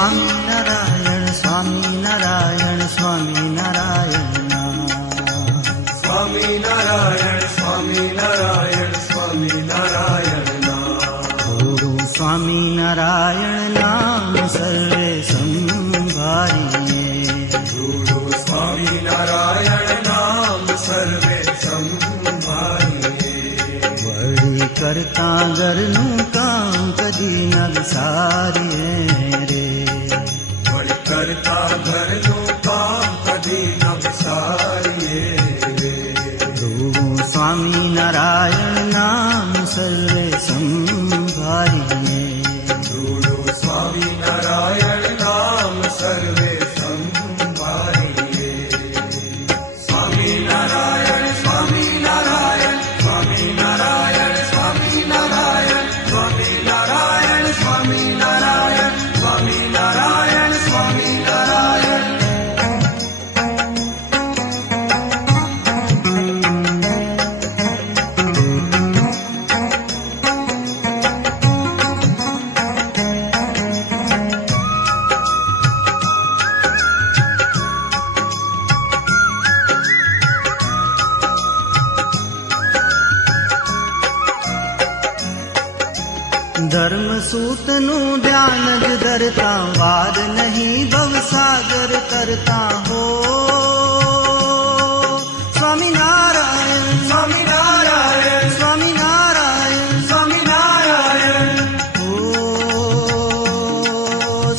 સ્વામિનારાયણ સ્વામિનારાયણ સ્વામિનારાયણ સ્વામિનારાયણ સ્વામિનારાયણ સ્વામિનારાયણ સ્વામિનારાયણ નામ સર્વે સંભાળીએ. ગુરુ સ્વામિનારાયણ નામ સર્વે સંભાળીએ. વળી કરતા ઘરનું કામ કદી ન વિસારીએ રે. વળી કરતા ઘરનું કામ કદી ન વિસારીએ રે. ગુરુ સ્વામિનારાયણ નામ સર્વે સંભાળીએ. ગુરુ સ્વામિનારાયણ નામ સર્વે સંભાળીએ. સ્વામિનારાયણ સ્વામિનારાયણ સ્વામિનારાયણ સ્વામિનારાયણ સ્વામિનારાયણ સ્વામિનારાયણ સ્વામિનારાયણ સ્વામિનારાયણ. ધર્મ સૂતનું ધ્યાન જ ધરતા વાર નહીં ભવસાગર તરતા હો. સ્વામિનારાયણ સ્વામિનારાયણ સ્વામિનારાયણ સ્વામિનારાયણ ઓ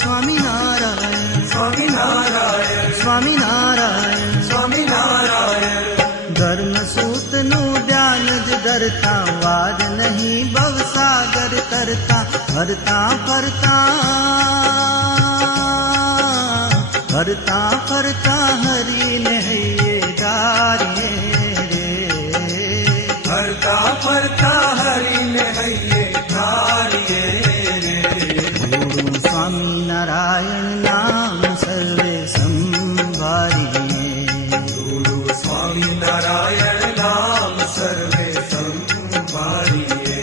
સ્વામિનારાયણ સ્વામિનારાયણ સ્વામિનારાયણ. સ્વામિનારાયણ. ધર્મ સૂતનું ધ્યાન જ ધરતા વાર નહીં ભવસાગર તરતા ફરતા ફરતા ફરતા હરીને હૈયે ધારીએ રે. ફરતા ફરતા હરીને હૈયે ધારીએ રે. ગુરુ સ્વામિનારાયણ નામ સર્વે સંભાળીએ. ગુરુ સ્વામિનારાયણ નામ સર્વે સંભાળીએ.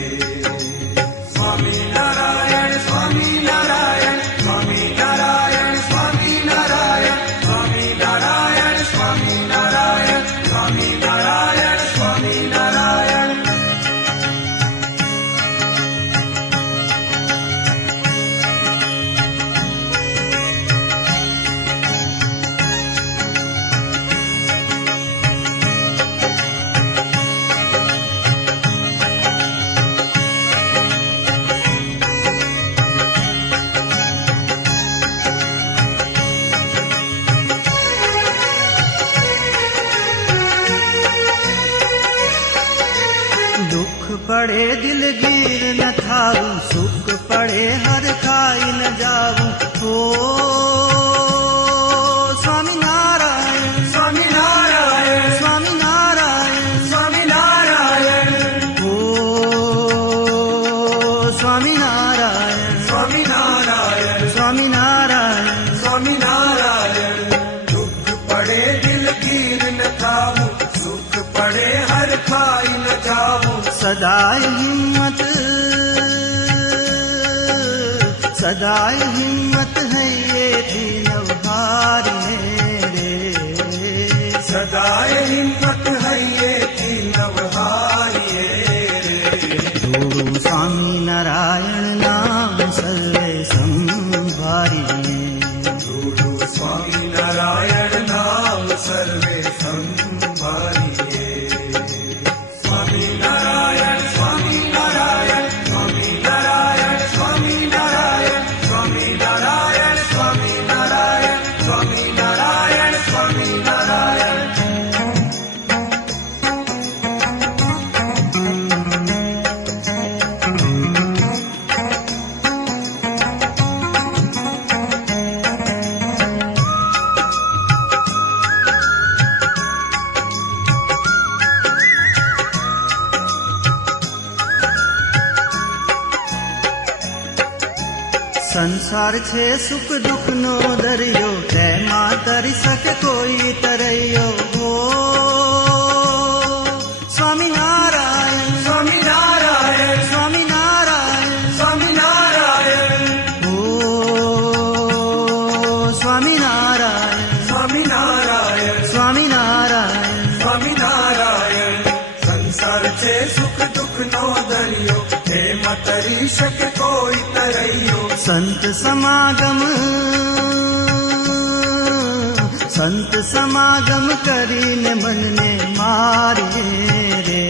સ્વામિનારાયણ સ્વામિનારાયણ સ્વામિનારાયણ સ્વામિનારાયણ સ્વામિનારાયણ સ્વામિનારાયણ સ્વામિનારાયણ સ્વામિનારાયણ. દુઃખ પડે દિલગીર ન થાવું, સુખ પડે હર ખાઈ ન જાવું. ઓ સ્વામિનારાયણ સ્વામિનારાયણ સ્વામિનારાયણ સ્વામિનારાયણ ઓ સ્વામિનારાયણ સ્વામિનારાયણ સ્વામિનારાયણ. સ્વામિનારાયણ. દુઃખ પડે દિલગીર ન થાવું, સુખ પડે હર ખાઈ ન જાવું. સદાય હિંમત હૈયેથી નવહારીએ રે. સદાય હિંમત હૈયેથી નવહારીએ રે. ગુરુ સ્વામિનારાયણ નામ સર્વે સંભાળીએ. ગુરુ સ્વામિનારાયણ નામ સર્વે સંભાળીએ. સ્વામિનારાયણ સ્વામિનારાયણ સ્વામિનારાયણ સ્વામિનારાયણ સ્વામિનારાયણ સ્વામિનારાયણ સ્વામિનારાયણ સ્વામિનારાયણ. સંસાર છે સુખ દુઃખનો દરિયો, તેમાં તરી શકે કોઈ તરૈયો. ઓ સ્વામિનારાયણ સ્વામિનારાયણ સ્વામિનારાયણ સ્વામિનારાયણ ઓ સ્વામિનારાયણ સ્વામિનારાયણ સ્વામિનારાયણ સ્વામિનારાયણ સંસાર છે સુખ દુઃખ નો દરિયો એમાં તરી શકે કોઈ તરૈયો સંત સમાગમ કરીને મનને મારીએ રે